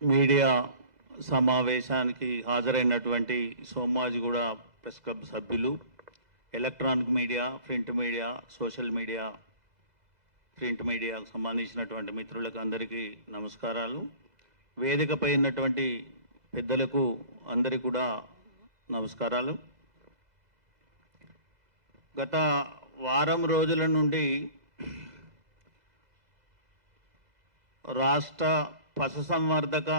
Media సమావేశానికి హాజరైనటువంటి Somajiguda press club సభ్యులు, electronic media, print media, social media, print మీడియాకు సంబంధించినటువంటి మిత్రులకు అందరికీ నమస్కారాలు. వేదికపై ఉన్నటువంటి పెద్దలకు అందరికీ కూడా నమస్కారాలు. గత వారం రోజుల నుండి రాష్ట్ర పశుసంవర్ధక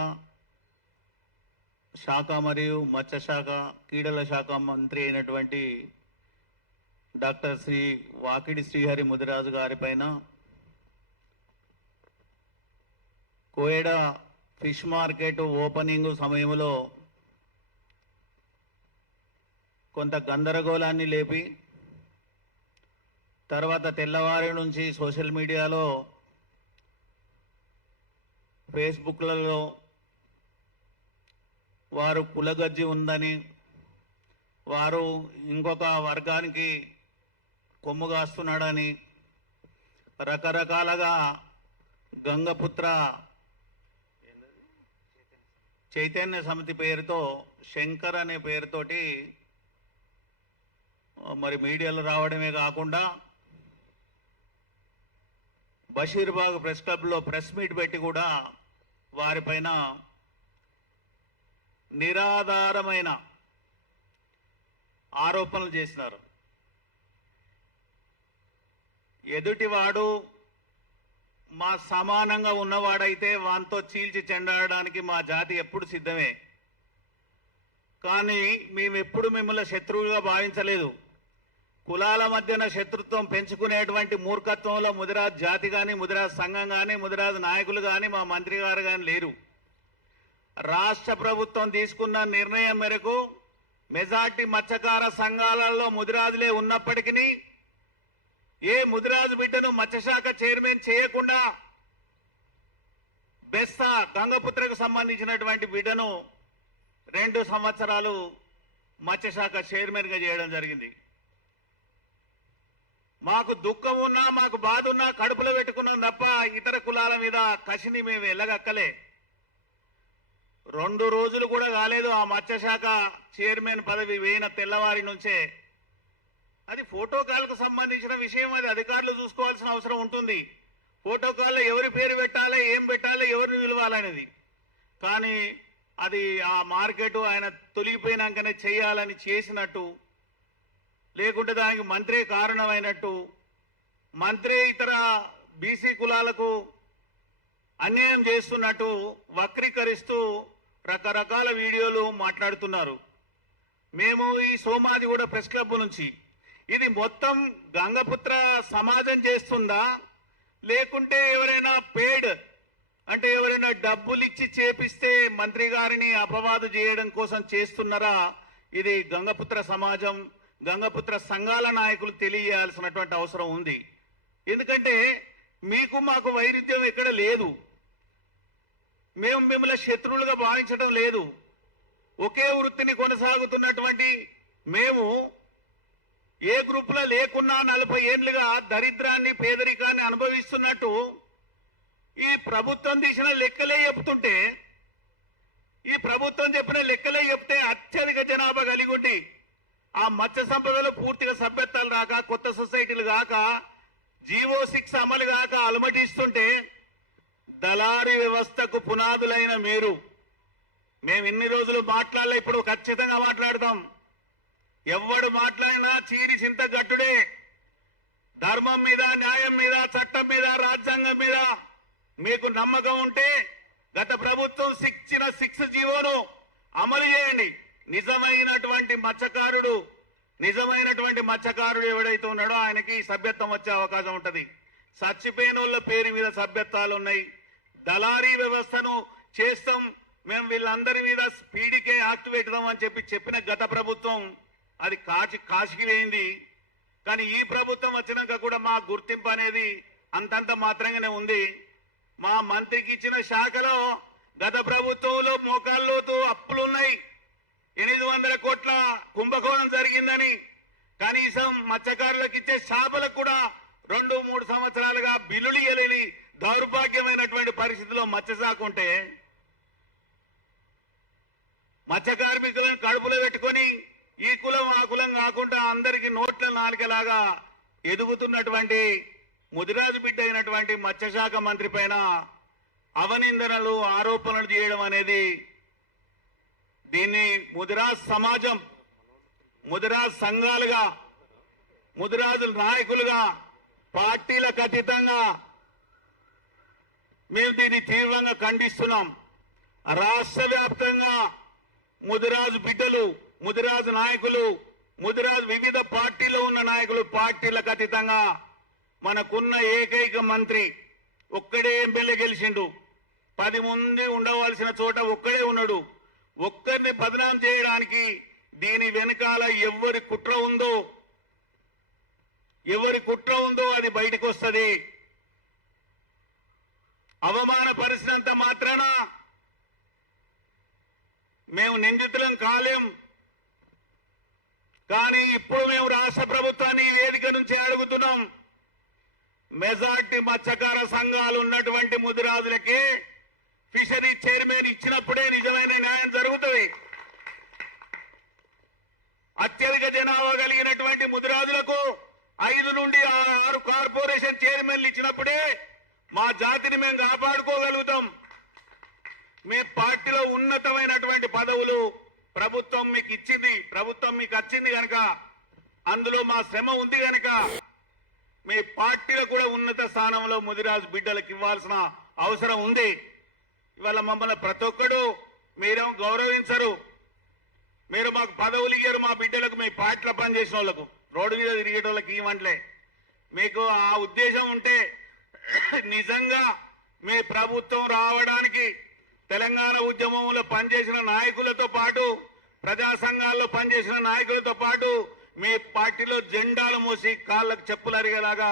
శాఖ మరియు మత్స్యశాఖ క్రీడల శాఖ మంత్రి అయినటువంటి doctor Vakiti Srihari Mudiraj గారిపైన కోయడ fish market opening సమయంలో కొంత గందరగోళాన్ని లేపి తర్వాత తెల్లవారి నుంచి సోషల్ మీడియాలో, ఫేస్బుక్లలో వారు కులగజ్జి ఉందని, వారు ఇంకొక వర్గానికి కొమ్ముగాస్తున్నాడని రకరకాలుగా గంగపుత్ర చైతన్య సమితి పేరుతో, శంకర్ అనే పేరుతోటి మరి మీడియాలో రావడమే కాకుండా బషీర్బాగ్ ప్రెస్ క్లబ్లో ప్రెస్ మీట్ పెట్టి కూడా వారిపైన నిరాధారమైన ఆరోపణలు చేసినారు. ఎదుటివాడు మా సమానంగా ఉన్నవాడైతే వానితో చీల్చి చెండాడడానికి మా జాతి ఎప్పుడు సిద్ధమే. కానీ మేమెప్పుడు మిమ్మల్ని శత్రువులుగా భావించలేదు. కులాల మధ్యన శత్రుత్వం పెంచుకునేటువంటి మూర్ఖత్వంలో ముదిరాజ్ జాతి కానీ, ముదిరాజ్ సంఘం కానీ, ముదిరాజ్ నాయకులు కానీ, మా మంత్రి గారు కానీ లేరు. రాష్ట్ర ప్రభుత్వం తీసుకున్న నిర్ణయం మేరకు మెజార్టీ మత్స్యకార సంఘాలలో ముదిరాజులే ఉన్నప్పటికీ ఏ ముదిరాజు బిడ్డను మత్స్యశాఖ చైర్మన్ చేయకుండా బెస్సా గంగపుత్రకు సంబంధించినటువంటి బిడ్డను 2 సంవత్సరాలు మత్స్యశాఖ చైర్మన్గా చేయడం జరిగింది. మాకు దుఃఖం ఉన్నా, మాకు బాధ ఉన్నా కడుపులో పెట్టుకున్నాం తప్ప ఇతర కులాల మీద కసిని మేము వెళ్ళగక్కలే. 2 రోజులు కూడా కాలేదు ఆ మత్స్యశాఖ చైర్మన్ పదవి వేయిన తెల్లవారి నుంచే. అది ఫోటోకాల్కు సంబంధించిన విషయం, అది అధికారులు చూసుకోవాల్సిన అవసరం ఉంటుంది. ఫోటోకాల్లో ఎవరి పేరు పెట్టాలి, ఏం పెట్టాలి, ఎవరిని పిలవాలనేది. కానీ అది ఆ మార్కెట్ ఆయన తొలగిపోయినాకనే చేయాలని చేసినట్టు, లేకుంటే దానికి మంత్రే కారణమైనట్టు, మంత్రే ఇతర బీసీ కులాలకు అన్యాయం చేస్తున్నట్టు వక్రీకరిస్తూ రకరకాల వీడియోలు మాట్లాడుతున్నారు. మేము ఈ సోమాజిగూడ ప్రెస్ క్లబ్ నుంచి ఇది మొత్తం గంగపుత్ర సమాజం చేస్తుందా, లేకుంటే ఎవరైనా పేడ్ అంటే ఎవరైనా డబ్బులు ఇచ్చి చేపిస్తే మంత్రి గారిని అపవాదు చేయడం కోసం చేస్తున్నారా? ఇది గంగపుత్ర సమాజం, గంగపుత్ర సంఘాల నాయకులు తెలియజేయాల్సినటువంటి అవసరం ఉంది. ఎందుకంటే మీకు మాకు వైరుధ్యం ఎక్కడ లేదు. మేము మిమ్మల్ని శత్రువులుగా భావించడం లేదు. ఒకే వృత్తిని కొనసాగుతున్నటువంటి మేము ఏ గ్రూపులో లేకున్నా 40 ఏళ్లుగా దరిద్రాన్ని, పేదరికాన్ని అనుభవిస్తున్నట్టు ఈ ప్రభుత్వం తీసిన లెక్కలే చెప్తుంటే, ఈ ప్రభుత్వం చెప్పిన లెక్కలే చెప్తే అత్యధిక జనాభా కలిగి ఉండి ఆ మత్స్య సంపదలో పూర్తిగా సభ్యత్వాలు రాక, కొత్త సొసైటీలు కాక, జీవో 6 అమలు కాక అలమటిస్తుంటే దళారీ వ్యవస్థకు పునాదులైన మీరు, మేము ఇన్ని రోజులు మాట్లాడలే, ఇప్పుడు ఖచ్చితంగా మాట్లాడతాం. ఎవడు మాట్లాడినా చీరి చింత గట్టుడే. ధర్మం మీద, న్యాయం మీద, చట్టం మీద, రాజ్యాంగం మీద మీకు నమ్మకం ఉంటే గత ప్రభుత్వం ఇచ్చిన 6 జీవోను అమలు చేయండి. నిజమైనటువంటి మత్స్యకారుడు ఎవడైతే ఉన్నాడో ఆయనకి సభ్యత్వం వచ్చే అవకాశం ఉంటుంది. చచ్చిపోయిన వాళ్ళ పేరు మీద సభ్యత్వాలు ఉన్నాయి. దళారీ వ్యవస్థను చేస్తాం, మేము వీళ్ళందరి మీద స్పీడ్కే యాక్ట్ పెడదామని చెప్పిన గత ప్రభుత్వం అది కాశీకి వేయింది. కానీ ఈ ప్రభుత్వం వచ్చినాక కూడా మా గుర్తింపు అనేది అంతంత మాత్రంగానే ఉంది. మా మంత్రికి ఇచ్చిన శాఖలో గత ప్రభుత్వంలో మోకాల్లోతు అప్పులున్నాయి. 800 కోట్ల కుంభకోణం జరిగిందని కనీసం మత్స్యకారులకు ఇచ్చే చేపలకు కూడా 2-3 సంవత్సరాలుగా బిల్లులు ఇవ్వలేని దౌర్భాగ్యమైనటువంటి పరిస్థితిలో మత్స్యశాఖ ఉంటే మత్స్య కార్మికులను కడుపులో పెట్టుకొని ఈ కులం ఆ కులం కాకుండా అందరికి నోట్ల నాలుకలాగా ఎదుగుతున్నటువంటి ముదిరాజు బిడ్డ అయినటువంటి మత్స్యశాఖ మంత్రి పైన అవనిందనలు ఆరోపణలు చేయడం అనేది దీన్ని ముదిరాజ్ సమాజం ముదిరాజ్ సంఘాలుగా ముదిరాజు నాయకులుగా పార్టీలకు అతీతంగా మేము దీన్ని తీవ్రంగా ఖండిస్తున్నాం. రాష్ట్ర వ్యాప్తంగా ముదిరాజు బిడ్డలు ముదిరాజు నాయకులు ముదిరాజు వివిధ పార్టీలో ఉన్న నాయకులు పార్టీలకు అతీతంగా మనకున్న ఏకైక మంత్రి ఒక్కడే ఎమ్మెల్యే గెలిచిండు. 10 మంది ఉండవలసిన చోట ఒక్కడే ఉన్నాడు. ఒక్కరిని బదనాం చేయడానికి దీని వెనకాల ఎవరి కుట్ర ఉందో అది బయటకు వస్తుంది. అవమానపరిచినంత మాత్రాన మేము నిందితులం కాలేం. కానీ ఇప్పుడు మేము రాష్ట్ర ప్రభుత్వాన్ని ఈ వేదిక నుంచి అడుగుతున్నాం. మెజార్టీ మత్స్యకార సంఘాలు ఉన్నటువంటి ముదిరాజులకి ఫిషరీ చైర్మన్ ఇచ్చినప్పుడే నిజమైన న్యాయం జరుగుతుంది. అత్యధిక జనాభా కలిగినటువంటి ముదిరాజులకు 5 నుండి 6 కార్పొరేషన్ చైర్మన్లు ఇచ్చినప్పుడే మా జాతిని మేము కాపాడుకోగలుగుతాం. మీ పార్టీలో ఉన్నతమైనటువంటి పదవులు ప్రభుత్వం మీకు ఇచ్చింది, ప్రభుత్వం మీకు వచ్చింది కనుక అందులో మా శ్రమ ఉంది కనుక మీ పార్టీలో కూడా ఉన్నత స్థానంలో ముదిరాజు బిడ్డలకు ఇవ్వాల్సిన అవసరం ఉంది. ఇవాళ మమ్మల్ని ప్రతి ఒక్కడు మీరేం గౌరవించరు. మీరు మాకు పదవులు ఇయ్యరు. మా బిడ్డలకు మీ పార్టీలో పనిచేసిన వాళ్ళకు రోడ్డు మీద తిరిగేటోళ్ళకి ఇవ్వంట్లే. మీకు ఆ ఉద్దేశం ఉంటే నిజంగా మీ ప్రభుత్వం రావడానికి తెలంగాణ ఉద్యమంలో పనిచేసిన నాయకులతో పాటు ప్రజా సంఘాల్లో పనిచేసిన నాయకులతో పాటు మీ పార్టీలో జెండాలు మోసి కాళ్ళకు చెప్పులు అరిగేలాగా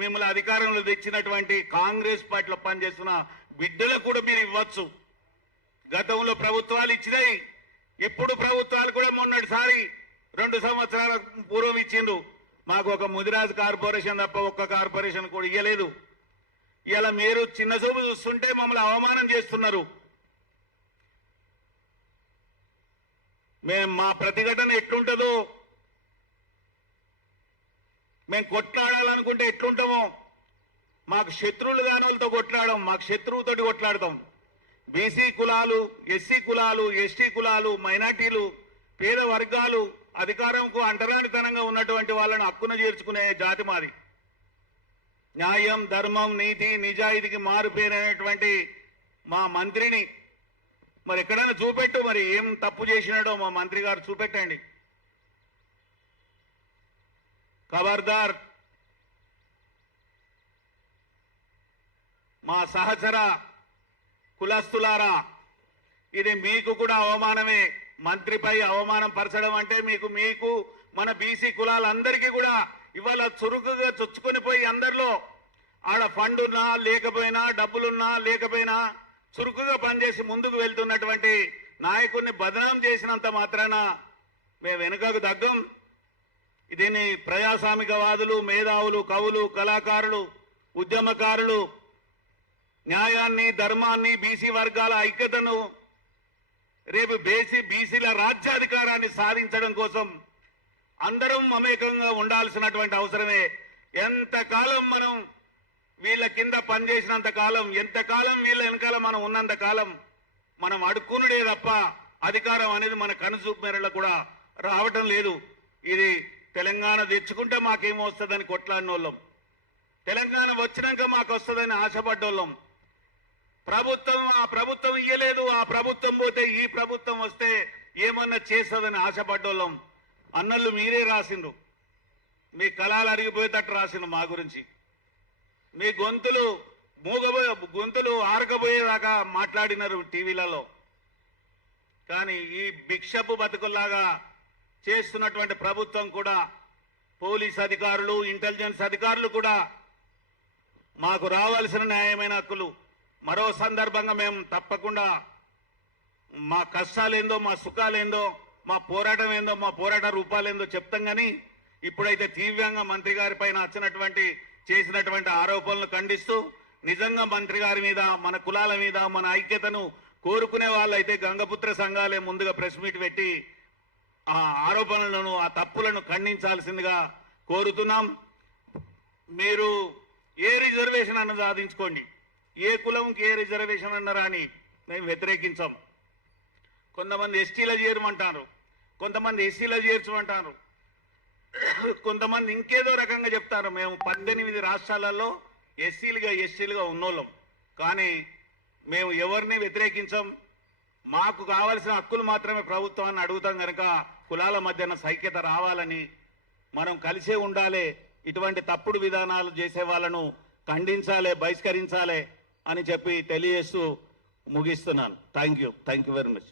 మిమ్మల్ని అధికారంలో తెచ్చినటువంటి కాంగ్రెస్ పార్టీలో పనిచేస్తున్న బిడ్డలకు కూడా మీరు ఇవ్వచ్చు. గతంలో ప్రభుత్వాలు ఇచ్చినాయి. ఇప్పుడు ప్రభుత్వాలు కూడా మొన్నటిసారి 2 సంవత్సరాల పూర్వం ఇచ్చిండ్రు. మాకు ఒక ముదిరాజ్ కార్పొరేషన్ తప్ప ఒక్క కార్పొరేషన్ కూడా ఇయ్యలేదు. ఇలా మీరు చిన్న చూపు చూస్తుంటే మమ్మల్ని అవమానం చేస్తున్నారు. మా ప్రతిఘటన ఎట్లుంటుందో, మేము కొట్లాడాలనుకుంటే ఎట్లుంటామో, మాకు శత్రువులు కాని వాళ్ళతో కొట్లాడడం, మాకు శత్రువుతోటి కొట్లాడతాం. బీసీ కులాలు, ఎస్సీ కులాలు, ఎస్టీ కులాలు, మైనార్టీలు, పేద వర్గాలు అధికారంకు అంటరానితనంగా ఉన్నటువంటి వాళ్ళని హక్కున చేర్చుకునే జాతి మాది. న్యాయం, ధర్మం, నీతి, నిజాయితీకి మారుపేరైనటువంటి మా మంత్రిని మరి ఎక్కడైనా చూపెట్టు, మరి ఏం తప్పు చేసినాడో మా మంత్రి గారు చూపెట్టండి. ఖబర్దార్, మా సహచర కులస్తులారా, ఇది మీకు కూడా అవమానమే. మంత్రిపై అవమానం పరచడం అంటే మీకు మన బీసీ కులాలందరికీ కూడా ఇవాళ చురుకుగా చొచ్చుకొని పోయి అందరిలో ఆడ ఫండ్ ఉన్నా లేకపోయినా, డబ్బులున్నా లేకపోయినా చురుకుగా పనిచేసి ముందుకు వెళ్తున్నటువంటి నాయకుడిని బదనాం చేసినంత మాత్రాన మేము వెనుకకు దగ్గం. దీన్ని ప్రజాస్వామికవాదులు, మేధావులు, కవులు, కళాకారులు, ఉద్యమకారులు న్యాయాన్ని, ధర్మాన్ని, బీసీ వర్గాల ఐక్యతను, రేపు బీసీల రాజ్యాధికారాన్ని సాధించడం కోసం అందరం మమేకంగా ఉండాల్సినటువంటి అవసరమే. ఎంతకాలం మనం వీళ్ళ కింద పనిచేసినంత కాలం, ఎంతకాలం వీళ్ళ వెనకాల మనం ఉన్నంత కాలం మనం అడుక్కునుడే తప్ప అధికారం అనేది మన కనుచూపు మేరలో కూడా రావటం లేదు. ఇది తెలంగాణ తెచ్చుకుంటే మాకేమో వస్తుందని కొట్లాడిన వాళ్ళం, తెలంగాణ వచ్చినాక మాకు వస్తుందని ఆశపడ్డోళ్ళం. ఆ ప్రభుత్వం ఇయ్యలేదు, ఆ ప్రభుత్వం పోతే ఈ ప్రభుత్వం వస్తే ఏమన్నా చేస్తుందని ఆశపడ్డోళ్ళం. అన్నళ్ళు మీరే రాసిండ్రు, మీ కళాలు అరిగిపోయేటట్టు రాసిండ్రు మా గురించి. మీ గొంతులు ఆరకపోయేదాకా మాట్లాడినారు టీవీలలో. కానీ ఈ భిక్షపు బతుకుల్లాగా చేస్తున్నటువంటి ప్రభుత్వం కూడా, పోలీస్ అధికారులు, ఇంటెలిజెన్స్ అధికారులు కూడా మాకు రావాల్సిన న్యాయమైన హక్కులు మరో సందర్భంగా మేము తప్పకుండా మా కష్టాలేందో, మా సుఖాలేందో, మా పోరాటం ఏందో, మా పోరాట రూపాలేందో చెప్తాం. కానీ ఇప్పుడైతే తీవ్రంగా మంత్రి గారి పైన చేసినటువంటి ఆరోపణలను ఖండిస్తూ నిజంగా మంత్రి గారి మీద, మన కులాల మీద, మన ఐక్యతను కోరుకునే వాళ్ళైతే గంగపుత్ర సంఘాలే ముందుగా ప్రెస్ మీట్ పెట్టి ఆ ఆరోపణలను ఆ తప్పులను ఖండించాల్సిందిగా కోరుతున్నాం. మీరు ఏ రిజర్వేషన్ అన్న సాధించుకోండి, ఏ కులంకి ఏ రిజర్వేషన్ అన్నారా అని మేము వ్యతిరేకించాం. కొంతమంది ఎస్టీలో చేరమంటారు, కొంతమంది ఎస్సీలో చేర్చమంటారు, కొంతమంది ఇంకేదో రకంగా చెప్తారు. మేము 18 రాష్ట్రాలలో ఎస్సీలుగా ఉన్నోళ్ళం, కానీ మేము ఎవరిని వ్యతిరేకించాం. మాకు కావాల్సిన హక్కులు మాత్రమే ప్రభుత్వాన్ని అడుగుతాం కనుక కులాల మధ్యన సైక్యత రావాలని, మనం కలిసే ఉండాలి, ఇటువంటి తప్పుడు విధానాలు చేసే వాళ్ళను ఖండించాలి, బహిష్కరించాలి అని చెప్పి తెలియజేస్తూ ముగిస్తున్నాను. Thank you very much.